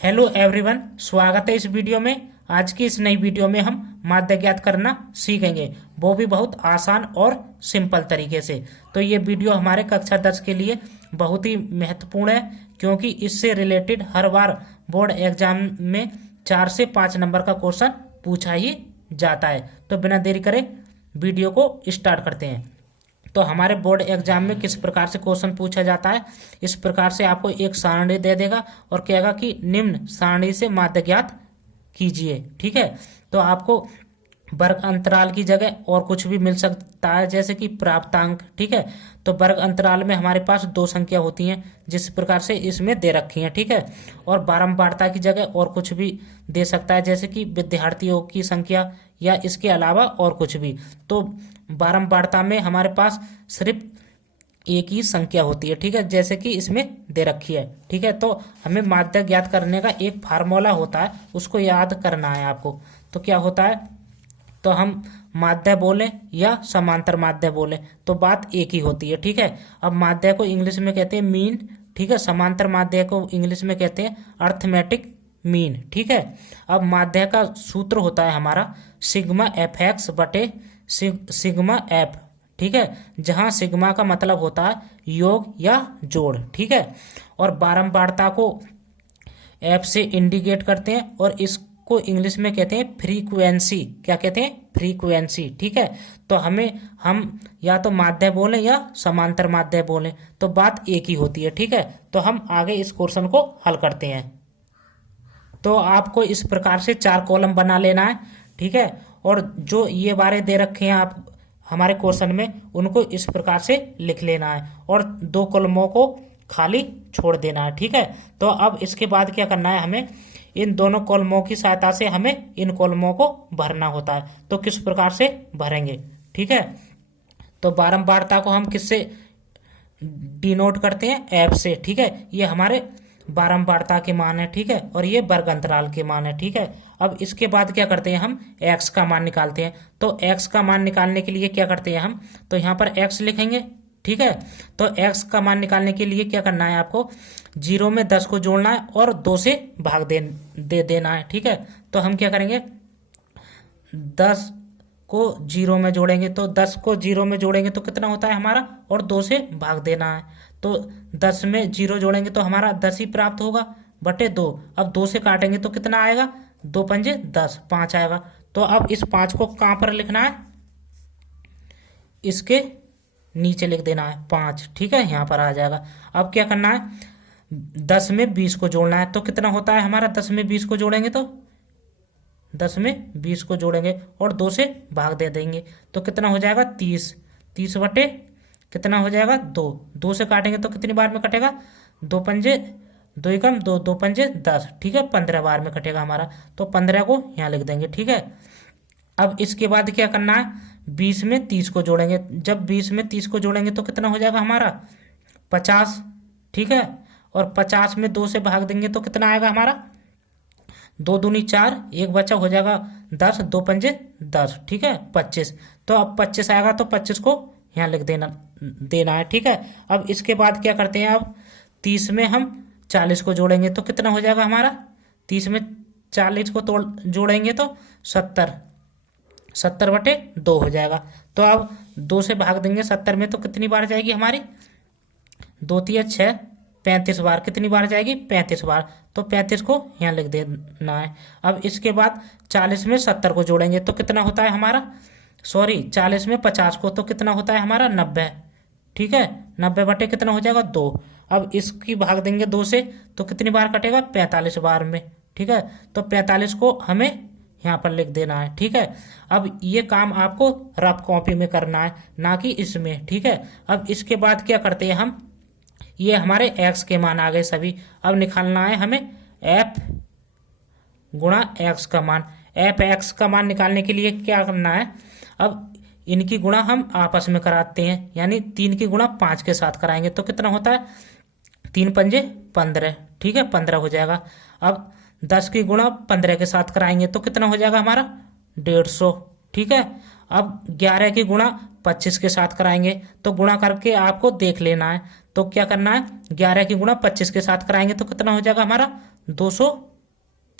Hello everyone, स्वागत है इस वीडियो में। आज की इस नई वीडियो में हम माध्य ज्ञात करना सीखेंगे, वो भी बहुत आसान और सिंपल तरीके से। तो ये वीडियो हमारे कक्षा 10 के लिए बहुत ही महत्वपूर्ण है, क्योंकि इससे रिलेटेड हर बार बोर्ड एग्जाम में 4 से 5 नंबर का क्वेश्चन पूछा ही जाता है। तो बिना देरी करे वीडियो को स्टार्ट करते हैं। तो हमारे बोर्ड एग्जाम में किस प्रकार से क्वेश्चन पूछा जाता है, इस प्रकार से आपको एक सारणी दे देगा और कहेगा कि निम्न सारणी से माध्य ज्ञात कीजिए। ठीक है, तो आपको वर्ग अंतराल की जगह और कुछ भी मिल सकता है, जैसे कि प्राप्तांक। ठीक है, तो वर्ग अंतराल में हमारे पास 2 संख्या होती हैं, जिस प्रकार से इसमें दे रखी हैं। ठीक है, और बारंबारता की जगह और कुछ भी दे सकता है, जैसे कि विद्यार्थियों की संख्या या इसके अलावा और कुछ भी। तो बारंबारता में हमारे पास सिर्फ एक ही संख्या होती है। ठीक है, जैसे कि इसमें दे रखी है। ठीक है, तो हमें माध्य ज्ञात करने का एक फार्मूला होता है, उसको याद करना है आपको। तो क्या होता है, तो हम माध्य बोले या समांतर माध्य बोले तो बात एक ही होती है। ठीक है, अब माध्य को इंग्लिश में कहते हैं मीन। ठीक है, समांतर माध्य को इंग्लिश में कहते हैं अर्थमेटिक मीन। ठीक है, अब माध्य का सूत्र होता है हमारा सिग्मा एफ एक्स बटे सिग्मा एफ। ठीक है, जहां सिग्मा का मतलब होता है योग या जोड़। ठीक है, और बारंबारता को एफ से इंडिकेट करते हैं और इसको इंग्लिश में कहते हैं फ्रीक्वेंसी। क्या कहते हैं? फ्रीक्वेंसी। ठीक है, तो हम या तो माध्य बोले या समांतर माध्य बोले तो बात एक ही होती है। ठीक है, तो हम आगे इस क्वेश्चन को हल करते हैं। तो आपको इस प्रकार से 4 कॉलम बना लेना है। ठीक है, और जो ये बारे दे रखे हैं आप हमारे क्वेश्चन में, उनको इस प्रकार से लिख लेना है और 2 कॉलमों को खाली छोड़ देना है। ठीक है, तो अब इसके बाद क्या करना है, हमें इन दोनों कॉलमों की सहायता से हमें इन कॉलमों को भरना होता है। तो किस प्रकार से भरेंगे? ठीक है, तो बारंबारता को हम किससे डिनोट करते हैं? एफ से। ठीक है, ये हमारे बारंबारता के मान है। ठीक है, और ये वर्ग अंतराल के मान है। ठीक है, अब इसके बाद क्या करते हैं, हम x का मान निकालते हैं। तो x का मान निकालने के लिए क्या करते हैं हम, तो यहाँ पर x लिखेंगे। ठीक है, तो x का मान निकालने के लिए क्या करना है, आपको 0 में 10 को जोड़ना है और 2 से भाग दे देना है। ठीक है, तो हम क्या करेंगे, 10 को 0 में जोड़ेंगे तो 10 को 0 में जोड़ेंगे तो कितना होता है हमारा, और 2 से भाग देना है। तो 10 में 0 जोड़ेंगे तो हमारा 10 ही प्राप्त होगा बटे 2। अब 2 से काटेंगे तो कितना आएगा, 2 पंजे 10, 5 आएगा। तो अब इस 5 को कहाँ पर लिखना है, इसके नीचे लिख देना है 5। ठीक है, यहाँ पर आ जाएगा। अब क्या करना है, 10 में 20 को जोड़ना है तो कितना होता है हमारा, 10 में 20 को जोड़ेंगे तो 10 में 20 को जोड़ेंगे और 2 से भाग दे देंगे तो कितना हो जाएगा 30। 30 बटे कितना हो जाएगा 2। 2 से काटेंगे तो कितनी बार में कटेगा, 2 पंजे 2 कम 2, 2 पंजे 10। ठीक है, 15 बार में कटेगा हमारा, तो 15 को यहाँ लिख देंगे। ठीक है, अब इसके बाद क्या करना है, 20 में 30 को जोड़ेंगे। जब 20 में 30 को जोड़ेंगे तो कितना हो जाएगा हमारा 50। ठीक है, और 50 में 2 से भाग देंगे तो कितना आएगा हमारा, 2 दूनी 4, 1 बचा हो जाएगा 10, 2 पंजे 10। ठीक है, 25। तो अब 25 आएगा तो 25 को यहाँ लिख देना है। ठीक है, अब इसके बाद क्या करते हैं, अब 30 में हम 40 को जोड़ेंगे तो कितना हो जाएगा हमारा, 30 में 40 को जोड़ेंगे तो 70 बटे 2 हो जाएगा। तो अब 2 से भाग देंगे 70 में तो कितनी बार जाएगी हमारी, 2 तिया 6, 35 बार। कितनी बार जाएगी, 35 बार। तो 35 को यहाँ लिख देना है। अब इसके बाद 40 में 70 को जोड़ेंगे तो कितना होता है हमारा, 40 में 50 को तो कितना होता है हमारा 90। ठीक है, 90 बटे कितना हो जाएगा 2। अब इसकी भाग देंगे 2 से तो कितनी बार कटेगा, 45 बार में। ठीक है, तो 45 को हमें यहाँ पर लिख देना है। ठीक है, अब ये काम आपको रफ कॉपी में करना है, ना कि इसमें। ठीक है, अब इसके बाद क्या करते हैं हम, ये हमारे x के मान आ गए सभी। अब निकालना है हमें f गुणा x का मान। f x का मान निकालने के लिए क्या करना है, अब इनकी गुणा हम आपस में कराते हैं, यानी 3 की गुणा 5 के साथ कराएंगे तो कितना होता है, 3 पंजे 15। ठीक है, 15 हो जाएगा। अब 10 की गुणा 15 के साथ कराएंगे तो कितना हो जाएगा हमारा 150। ठीक है, अब 11 की गुणा 25 के साथ कराएंगे तो गुणा करके आपको देख लेना है। तो क्या करना है, 11 की गुणा 25 के साथ कराएंगे तो कितना हो जाएगा हमारा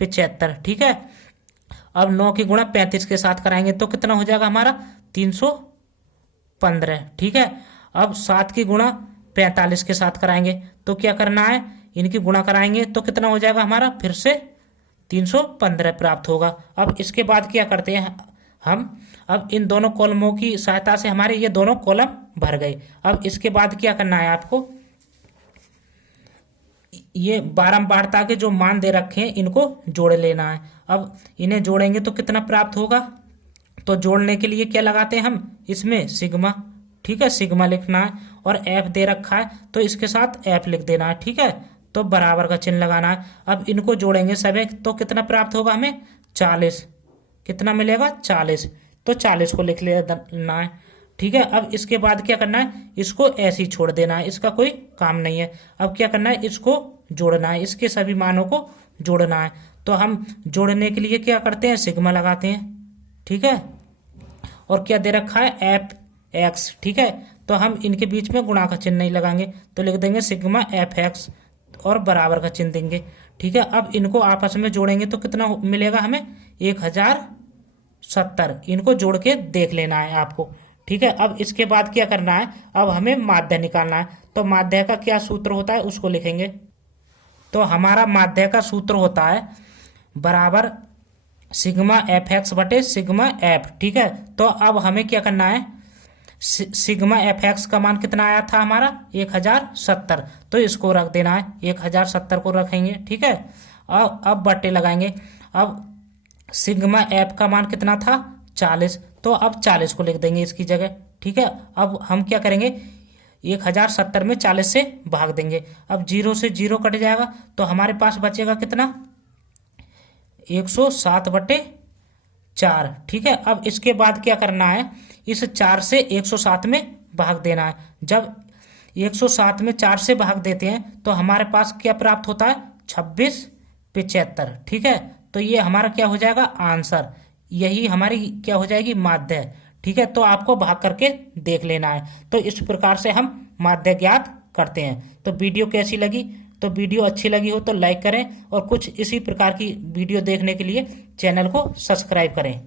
75, ठीक है। अब 9 की गुणा 35 के साथ कराएंगे तो कितना हो जाएगा हमारा 315, ठीक है। अब 7 की गुणा 45 के साथ कराएंगे तो क्या करना है, इनकी गुणा कराएंगे तो कितना हो जाएगा हमारा फिर से 315 प्राप्त होगा। अब इसके बाद क्या करते हैं हम, अब इन दोनों कॉलमों की सहायता से हमारे ये दोनों कॉलम भर गए। अब इसके बाद क्या करना है आपको, ये बारंबारता के जो मान दे रखे हैं इनको जोड़ लेना है। अब इन्हें जोड़ेंगे तो कितना प्राप्त होगा, तो जोड़ने के लिए क्या लगाते हैं हम, इसमें सिग्मा, ठीक है, सिग्मा लिखना है और एफ दे रखा है तो इसके साथ एफ लिख देना है, ठीक है। तो बराबर का चिन्ह लगाना है। अब इनको जोड़ेंगे सभी तो कितना प्राप्त होगा हमें 40, कितना मिलेगा 40, तो 40 को लिख लेना है, ठीक है। अब इसके बाद क्या करना है, इसको ऐसे ही छोड़ देना है, इसका कोई काम नहीं है। अब क्या करना है, इसको जोड़ना है, इसके सभी मानों को जोड़ना है। तो हम जोड़ने के लिए क्या करते हैं, सिग्मा लगाते हैं, ठीक है। और क्या दे रखा है एफ एक्स, ठीक है। तो हम इनके बीच में गुणा का चिन्ह नहीं लगाएंगे तो लिख देंगे सिग्मा एफ एक्स और बराबर का चिन्ह देंगे, ठीक है। अब इनको आपस में जोड़ेंगे तो कितना मिलेगा हमें 1070, इनको जोड़ के देख लेना है आपको, ठीक है। अब इसके बाद क्या करना है, अब हमें माध्य निकालना है। तो माध्य का क्या सूत्र होता है उसको लिखेंगे। तो हमारा माध्य का सूत्र होता है बराबर सिग्मा एफ एक्स बटे सिग्मा एफ, ठीक है। तो अब हमें क्या करना है, सिग्मा एफ एक्स का मान कितना आया था हमारा 1070, तो इसको रख देना है, 1070 को रखेंगे, ठीक है। अब बट्टे लगाएंगे। अब सिग्मा एफ का मान कितना था 40, तो अब 40 को लिख देंगे इसकी जगह, ठीक है। अब हम क्या करेंगे, 1070 में 40 से भाग देंगे। अब 0 से 0 कट जाएगा तो हमारे पास बचेगा कितना 107 बटे 4, ठीक है। अब इसके बाद क्या करना है, इस 4 से 107 में भाग देना है। जब 107 में 4 से भाग देते हैं तो हमारे पास क्या प्राप्त होता है 2675, ठीक है। तो ये हमारा क्या हो जाएगा आंसर, यही हमारी क्या हो जाएगी माध्य, ठीक है। तो आपको भाग करके देख लेना है। तो इस प्रकार से हम माध्य ज्ञात करते हैं। तो वीडियो कैसी लगी, तो वीडियो अच्छी लगी हो तो लाइक करें और कुछ इसी प्रकार की वीडियो देखने के लिए चैनल को सब्सक्राइब करें।